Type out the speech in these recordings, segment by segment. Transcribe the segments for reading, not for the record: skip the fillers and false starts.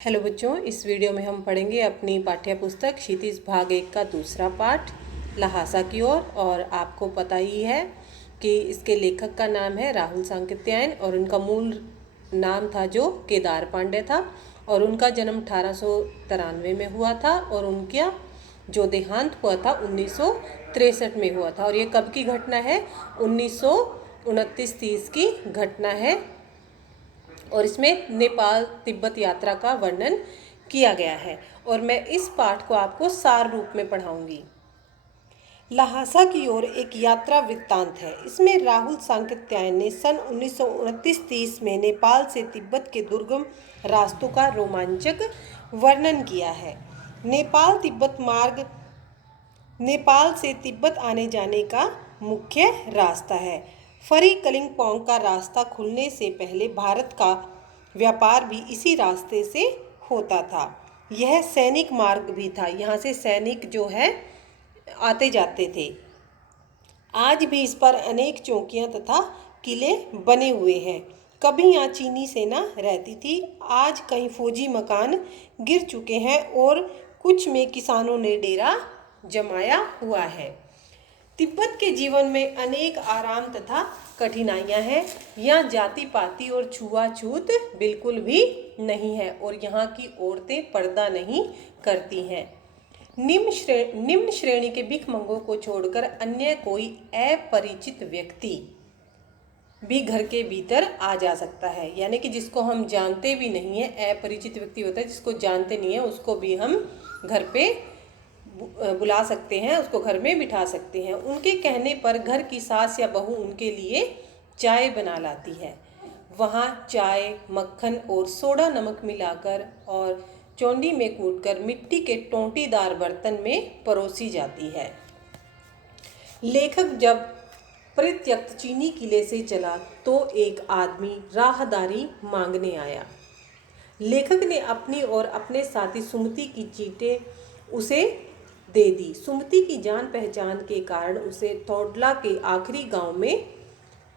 Hello बच्चों, इस video में हम पढ़ेंगे अपनी पाठ्य पुस्तक क्षितिज भाग 1 का दूसरा पाठ ल्हासा की ओर। और आपको पता ही है कि इसके लेखक का नाम है राहुल सांकृत्यायन और उनका मूल नाम था जो केदार पांडे था। और उनका जन्म 1893 में हुआ था और उनका जो देहांत हुआ था 1963 में हुआ था। और ये कब की घटना है? 1929-30 की घटना है। और इसमें नेपाल तिब्बत यात्रा का वर्णन किया गया है। और मैं इस पाठ को आपको सार रूप में पढ़ाऊंगी। ल्हासा की ओर एक यात्रा वृत्तांत है। इसमें राहुल सांकृत्यायन ने सन 1929-30 में नेपाल से तिब्बत के दुर्गम रास्तों का रोमांचक वर्णन किया है। नेपाल से तिब्बत आने जाने का मुख्य रास्ता है। फरी कलिंगपोंग का रास्ता खुलने से पहले भारत का व्यापार भी इसी रास्ते से होता था। यह सैनिक मार्ग भी था, यहाँ से सैनिक जो है आते जाते थे। आज भी इस पर अनेक चौकियाँ तथा किले बने हुए हैं। कभी यहाँ चीनी सेना रहती थी। आज कई फौजी मकान गिर चुके हैं और कुछ में किसानों ने डेरा जमाया हुआ है। तिब्बत के जीवन में अनेक आराम तथा कठिनाइयां हैं। यहाँ जाति पाति और छुआछूत बिल्कुल भी नहीं है और यहाँ की औरतें पर्दा नहीं करती हैं। निम्न श्रेणी के भिखमंगों को छोड़कर अन्य कोई अपरिचित व्यक्ति भी घर के भीतर आ जा सकता है। यानी कि जिसको हम जानते भी नहीं है, अपरिचित व्यक्ति होता है जिसको जानते नहीं है, उसको भी हम घर पे बुला सकते हैं, उसको घर में बिठा सकते हैं। उनके कहने पर घर की सास या बहू उनके लिए चाय बना लाती है। वहाँ चाय मक्खन और सोडा नमक मिलाकर और चौंडी में कूटकर मिट्टी के टोंटीदार बर्तन में परोसी जाती है। लेखक जब परित्यक्त चीनी किले से चला तो एक आदमी राहदारी मांगने आया। लेखक ने अपनी और अपने साथी सुमति की चीटें उसे दे दी। सुमति की जान पहचान के कारण उसे तोडला के आखिरी गांव में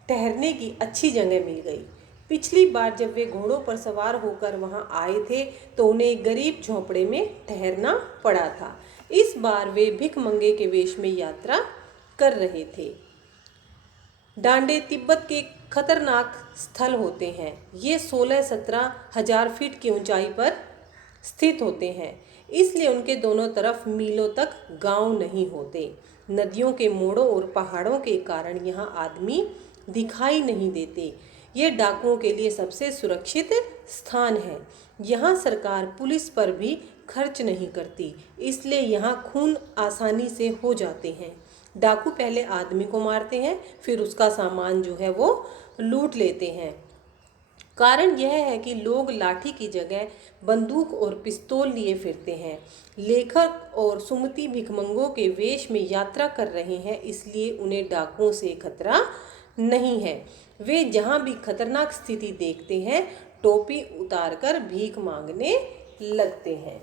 ठहरने की अच्छी जगह मिल गई। पिछली बार जब वे घोड़ों पर सवार होकर वहां आए थे तो उन्हें एक गरीब झोंपड़े में ठहरना पड़ा था। इस बार वे भिखमंगे के वेश में यात्रा कर रहे थे। डांडे तिब्बत के खतरनाक स्थल होते हैं। ये 16-17 हजार फीट की ऊंचाई पर स्थित होते हैं, इसलिए उनके दोनों तरफ मीलों तक गांव नहीं होते। नदियों के मोड़ों और पहाड़ों के कारण यहाँ आदमी दिखाई नहीं देते। ये डाकुओं के लिए सबसे सुरक्षित स्थान है। यहाँ सरकार पुलिस पर भी खर्च नहीं करती, इसलिए यहाँ खून आसानी से हो जाते हैं। डाकू पहले आदमी को मारते हैं, फिर उसका सामान जो है वो लूट लेते हैं। कारण यह है कि लोग लाठी की जगह बंदूक और पिस्तौल लिए फिरते हैं। लेखक और सुमति भिखमंगों के वेश में यात्रा कर रहे हैं, इसलिए उन्हें डाकुओं से खतरा नहीं है। वे जहाँ भी खतरनाक स्थिति देखते हैं टोपी उतारकर भीख मांगने लगते हैं।